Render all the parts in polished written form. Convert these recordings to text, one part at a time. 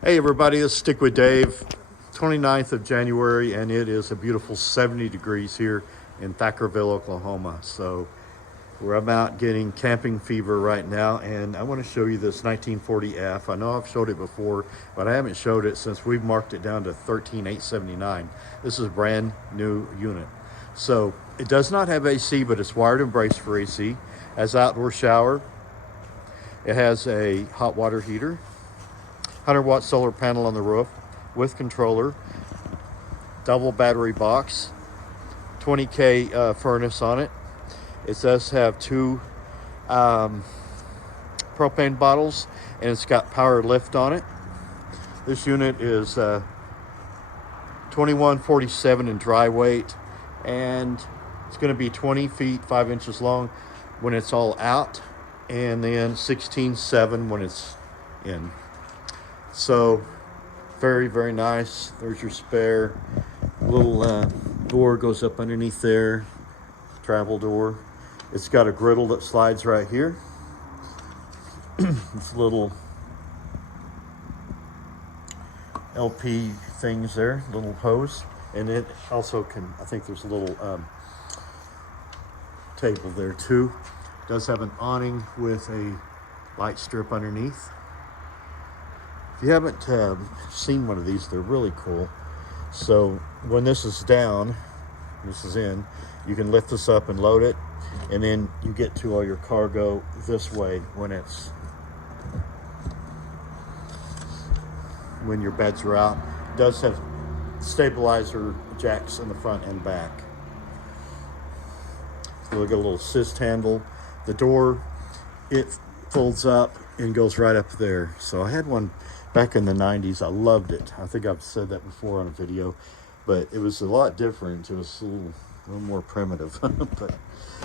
Hey everybody, this is Stick with Dave, 29th of January, and it is a beautiful 70 degrees here in Thackerville, Oklahoma. So I'm out getting camping fever right now, and I want to show you this 1940F. I know I've showed it before, but I haven't showed it since we've marked it down to 13,879. This is a brand new unit. So it does not have AC, but it's wired and braced for AC. Has outdoor shower. It has a hot water heater. 100-watt solar panel on the roof with controller, double battery box, 20K furnace on it. It does have two propane bottles, and it's got power lift on it. This unit is 2147 in dry weight, and it's going to be 20 feet 5 inches long when it's all out, and then 16.7 when it's in. So very, very nice. There's your spare. Little door goes up underneath there, travel door. It's got a griddle that slides right here. It's little LP things there, little hose. And it also can, I think there's a little table there too. It does have an awning with a light strip underneath. If you haven't seen one of these, they're really cool. So when this is down, this is in, you can lift this up and load it, and then you get to all your cargo this way when your beds are out. It does have stabilizer jacks in the front and back. So look at a little assist handle. The door, it folds up and goes right up there. So I had one back in the 90s. I loved it. I think I've said that before on a video, but it was a lot different. It was a little more primitive. But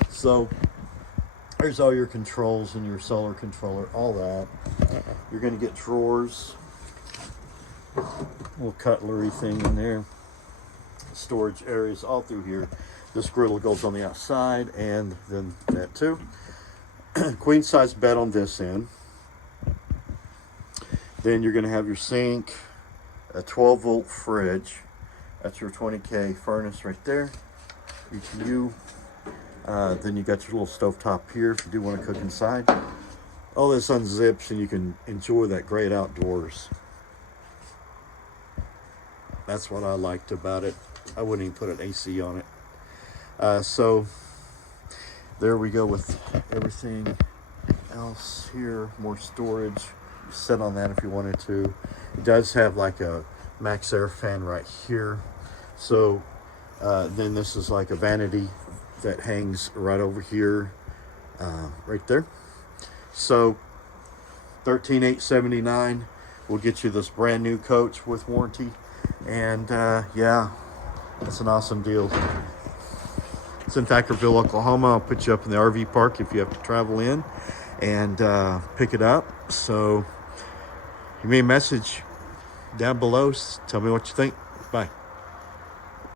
so there's all your controls and your solar controller, all that. You're going to get drawers, little cutlery thing in there, storage areas all through here. This griddle goes on the outside, and then that too. Queen size bed on this end. Then you're going to have your sink, a 12-volt fridge. That's your 20K furnace right there. ETU. Then you got your little stovetop here if you do want to cook inside. All this unzips, and you can enjoy that great outdoors. That's what I liked about it. I wouldn't even put an AC on it. So there we go with everything else here. More storage. Sit on that if you wanted to. It does have like a max air fan right here. So then this is like a vanity that hangs right over here, right there. So 13,879 will get you this brand new coach with warranty. And yeah, that's an awesome deal. It's in Thackerville, Oklahoma. I'll put you up in the RV park if you have to travel in and pick it up. So give me a message down below. Tell me what you think. Bye.